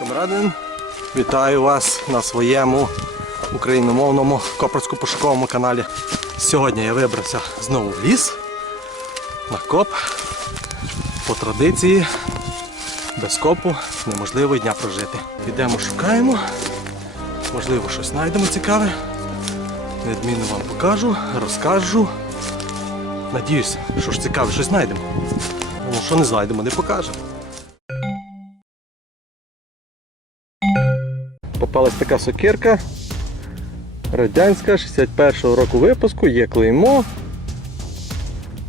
Камрадин, вітаю вас на своєму україномовному копорсько-пошуковому каналі. Сьогодні я вибрався знову в ліс на коп. По традиції без копу неможливо дня прожити. Йдемо, шукаємо, можливо, щось знайдемо цікаве. Неодмінно вам покажу, розкажу. Надіюсь, що ж цікаве, щось знайдемо. Ну, що не знайдемо, не покажемо. попалась така сокирка. Радянська 61-го року випуску, є клеймо.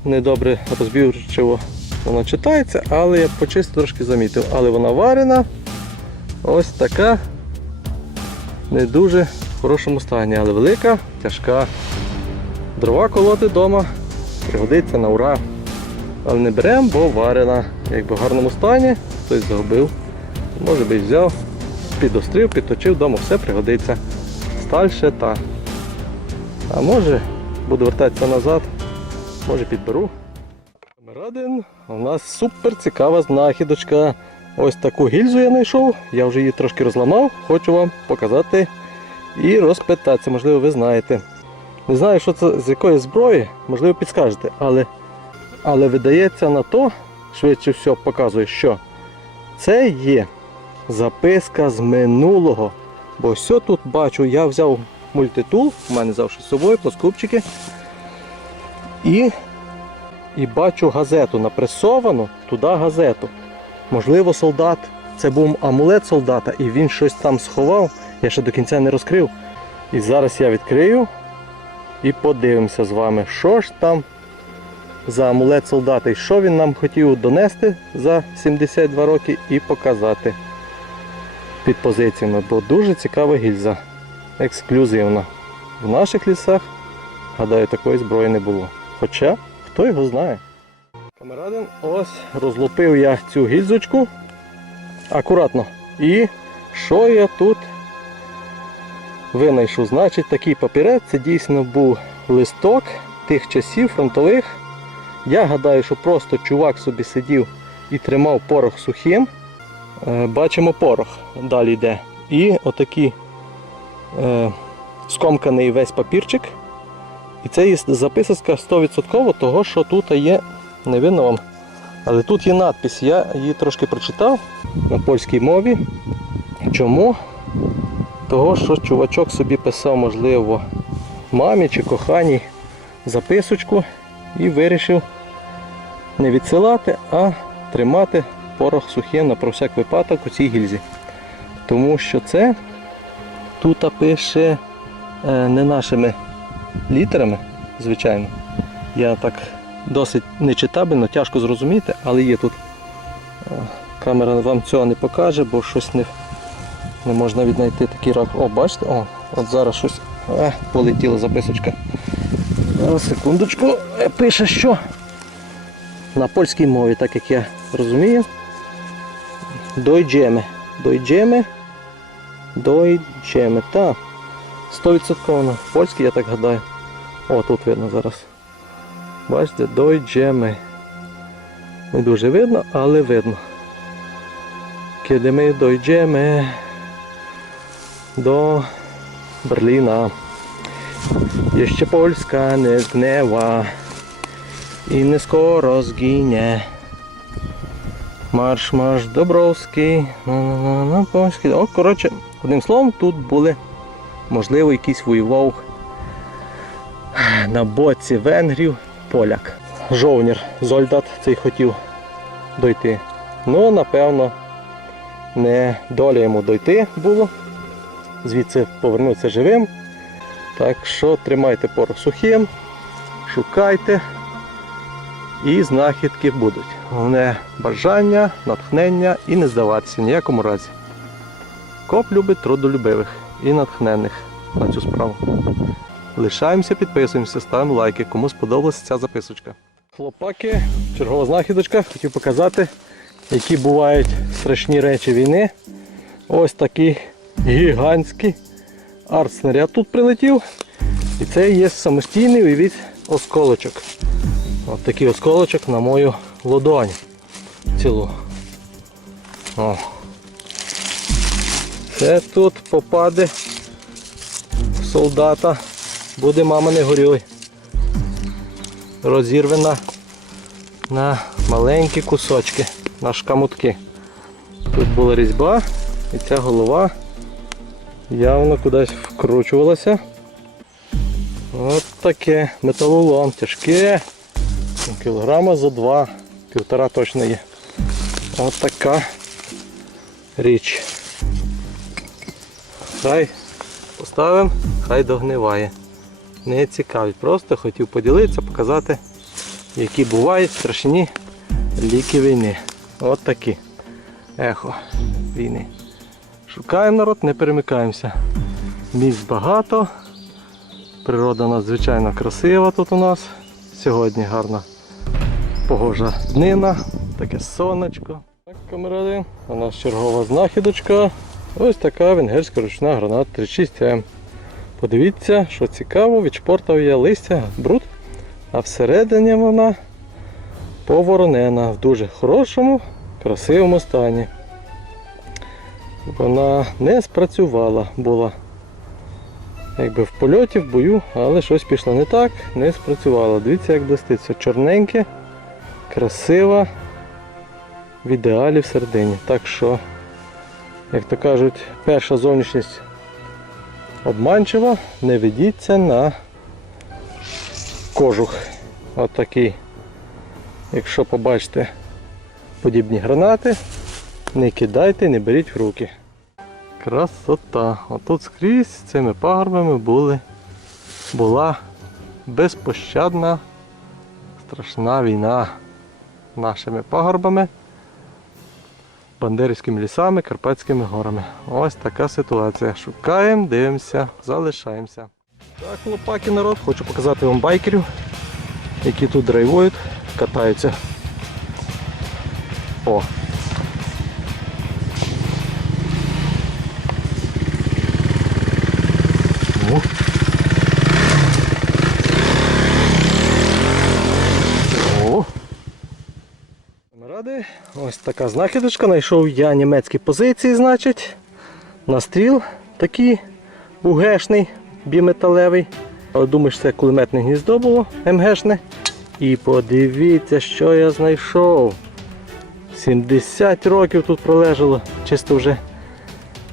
Недобре розбірчиво вона читається, але я почисто трошки замітив. Але вона варена. Ось така не дуже в хорошому стані, але велика, тяжка. Дрова колоти вдома, пригодиться на ура. Але не беремо, бо варена. Якби в гарному стані, хтось загубив, може би і взяв підострив, підточив вдома, все пригодиться. Сталь ще та. А може, буду вертатися назад, може підберу. Номер У нас супер цікава знахідочка. Ось таку гільзу я знайшов, я вже її трошки розламав, хочу вам показати і розпитатися, можливо, ви знаєте. Не знаю, що це з якої зброї, можливо, підскажете, але але видається на то, швидше все показує, що це є записка з минулого. Бо все тут бачу, я взяв мультитул, у мене завжди з собою, плоскупчики. І і бачу газету напресовану туди газету. Можливо, солдат. Це був амулет солдата, і він щось там сховав, я ще до кінця не розкрив. І зараз я відкрию і подивимося з вами, що ж там за амулет солдата і що він нам хотів донести за 72 роки і показати під позиціями, бо дуже цікава гільза, ексклюзивна. В наших лісах, гадаю, такої зброї не було. Хоча хто його знає. Камерадин, ось розлупив я цю гільзочку акуратно. І що я тут винайшов? Значить, такий папірець це дійсно був листок тих часів фронтових. Я гадаю, що просто чувак собі сидів і тримав порох сухим. Е, бачимо порох, далі йде. І отакий е, скомканий весь папірчик. І це є записочка 100% того, що тут є, не видно вам, але тут є надпис, я її трошки прочитав на польській мові. Чому? Того, що чувачок собі писав, можливо, мамі чи коханій записочку і вирішив не відсилати, а тримати порох сухєна про всяк випадок у цій гільзі. Тому що це тут пише е, не нашими літерами, звичайно. Я так досить нечитабельно, тяжко зрозуміти, але є тут. Е, камера вам цього не покаже, бо щось не не можна віднайти такий рак. О, бачите, О, от зараз щось Е, полетіла записочка. Зараз е, секундочку, пише що на польській мові, так як я розумію. Дойджеми. Дойджеми. Дойджеми. Та. 100% польський, я так гадаю. О, тут видно зараз. Бачите, дойджеми. Не дуже видно, але видно. Kiedy my до Берліна. Berlina. Jeszcze Polska nie zgnęła i nie skoro zginie. Марш, марш, Добровський. О, коротше, одним словом, тут були, можливо, якийсь воював на боці венгрів поляк. Жовнір Зольдат цей хотів дойти. Ну, напевно, не доля йому дойти було. Звідси повернутися живим. Так що тримайте порох сухим, шукайте і знахідки будуть. Головне бажання, натхнення і не здаватися в ніякому разі. Коп любить трудолюбивих і натхнених на цю справу. Лишаємося, підписуємося, ставимо лайки, кому сподобалася ця записочка. Хлопаки, чергова знахідочка, хотів показати, які бувають страшні речі війни. Ось такий гігантський арт-снаряд тут прилетів. І це є самостійний уявіть осколочок. Ось такий осколочок на мою ладонь цілу. О. Це тут попаде солдата, буде мама не горюй. Розірвана на маленькі кусочки, на шкамутки. Тут була різьба і ця голова явно кудись вкручувалася. От таке металолом тяжке. Кілограма за два, півтора точно є. Ось така річ. Хай поставимо, хай догниває. Не цікавить, просто хотів поділитися, показати, які бувають страшні ліки війни. От такі. Ехо війни. Шукаємо народ, не перемикаємося. Місць багато. Природа надзвичайно красива тут у нас. Сьогодні гарна погожа днина, таке сонечко. Так, камеради, у нас чергова знахідочка. Ось така венгерська ручна граната 36М. Ем. Подивіться, що цікаво, відшпортав є листя, бруд, а всередині вона поворонена в дуже хорошому, красивому стані. Вона не спрацювала, була якби в польоті, в бою, але щось пішло не так, не спрацювало. Дивіться, як блиститься чорненьке красива, в ідеалі в середині. Так що, як то кажуть, перша зовнішність обманчива, не ведіться на кожух. Отакий. От Якщо побачите подібні гранати, не кидайте, не беріть в руки. Красота. Отут скрізь цими пагорбами були, була безпощадна страшна війна нашими пагорбами, бандерівськими лісами, Карпатськими горами. Ось така ситуація. Шукаємо, дивимося, залишаємося. Так, лопаки народ, хочу показати вам байкерів, які тут драйвують, катаються. О! Ось така знахідочка. Знайшов я німецькі позиції, значить. Настріл такий бугешний, біметалевий. Але думаєш, це кулеметне гніздо було МГшне. І подивіться, що я знайшов. 70 років тут пролежало, чисто вже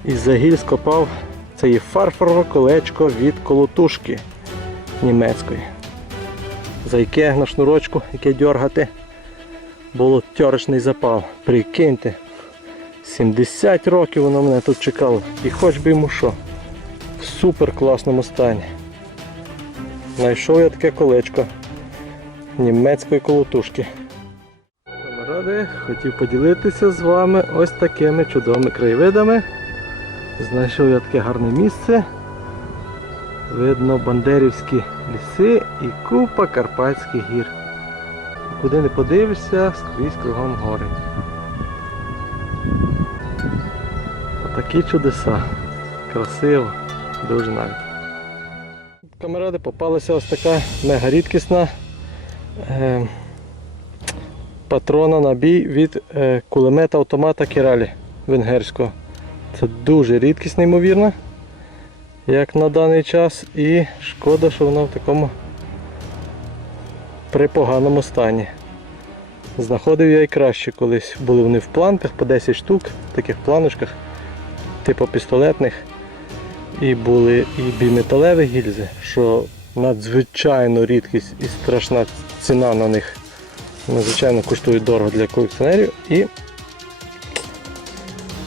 із загіль скопав. Це є фарфорове колечко від колотушки німецької. За яке на шнурочку, яке дергати болотярочний запал. Прикиньте, 70 років воно мене тут чекало. І хоч би йому що. В супер класному стані. Знайшов я таке колечко німецької колотушки. Камеради, хотів поділитися з вами ось такими чудовими краєвидами. Знайшов я таке гарне місце. Видно бандерівські ліси і купа Карпатських гір. Куди не подивишся, скрізь кругом гори. Такі чудеса. Красиво, дуже навіть. Камеради попалася ось така мега рідкісна е, патрона бій від е, кулемета автомата Кіралі венгерського. Це дуже рідкісна, ймовірно, як на даний час, і шкода, що вона в такому при поганому стані. Знаходив я і краще колись. Були вони в планках по 10 штук, в таких планочках, типу пістолетних. І були і біметалеві гільзи, що надзвичайно рідкість і страшна ціна на них. Надзвичайно коштують дорого для колекціонерів. І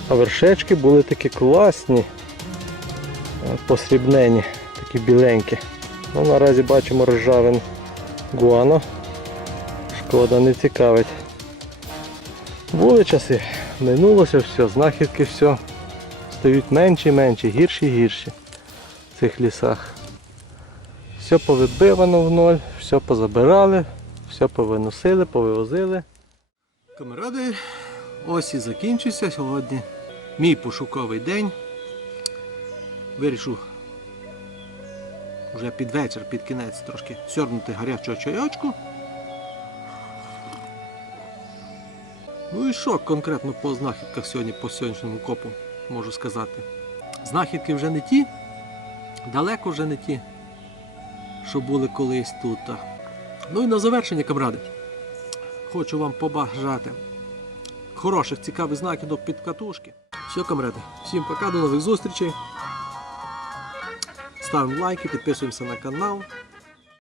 а вершечки були такі класні, посрібнені, такі біленькі. Ну, Наразі бачимо розжавину. Гуано. Шкода не цікавить. Були часи, минулося все, знахідки все. Стають менші і менші, гірші і гірші в цих лісах. Все повибивано в ноль, все позабирали, все повиносили, повивозили. Камеради, ось і закінчився сьогодні. Мій пошуковий день. Вирішу вже під вечір, під кінець трошки сьорнути гарячого чайочку. Ну і що конкретно по знахідках сьогодні, по сьогоднішньому копу можу сказати? Знахідки вже не ті, далеко вже не ті, що були колись тут. Ну і на завершення, камради, хочу вам побажати хороших, цікавих знахідок під катушки. Все, камради, всім пока, до нових зустрічей. Ставим лайки, підписуємося на канал.